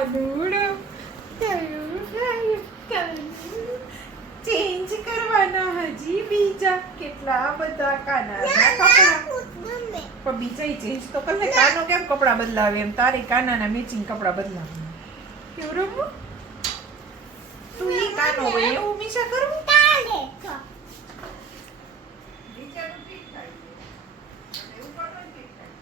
કાનુડો change કરવાના હજી બીજા કેટલા બધા કાનાના કપડા પણ બીજા ચેન્જ તો કરે. કાનો કેમ કપડા બદલાવે એમ તારે કાનાના મેચિંગ કપડા બદલાવે કેવું રમવું તું ઈ કાનો હોય એવું મીશા કરવું વિચારું ઠીક થાય એવું કરવાનું ઠીક થાય.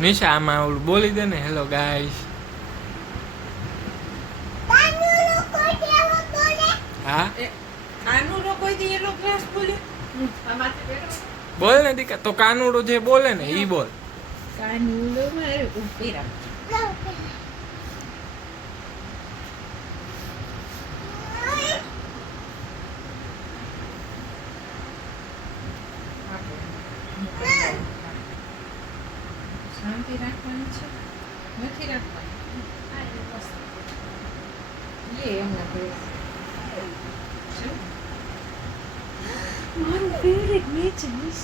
નિશા આમાં ઓલું બોલી દે ને હેલો ગાઈસ. હા કાનુડો કોઈ દી એનો ક્લાસ બોલે બોલ ને દીકા તો કાનુડો જે બોલે ને ઈ બોલ. કાનુડો મારે ઉભી રાખ. શાંતિ રાખવાની છે નથી રાખવાની એ હમણાં મારું ફેવરેટ મેચ is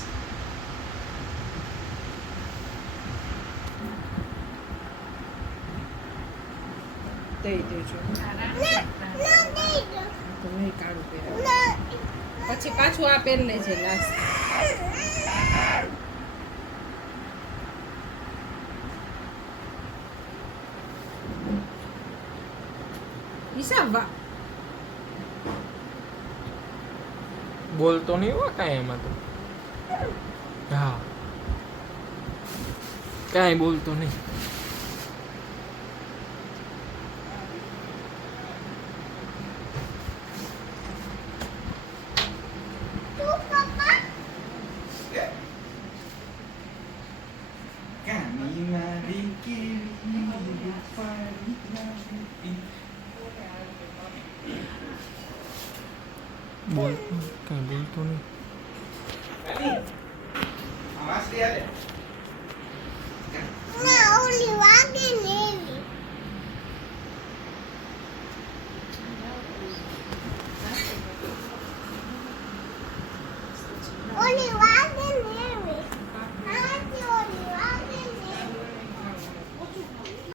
દઈ દેજો તો નહીં કાળું પહેરાવ પછી પાછું આ પહેર લેજે લાસ્ટ. ઈસા બોલતો નહીં હો કાંઈ એમાં તો. હા કાંઈ બોલતો નહીં. બોલ કાંઈ બોલતો નહીં.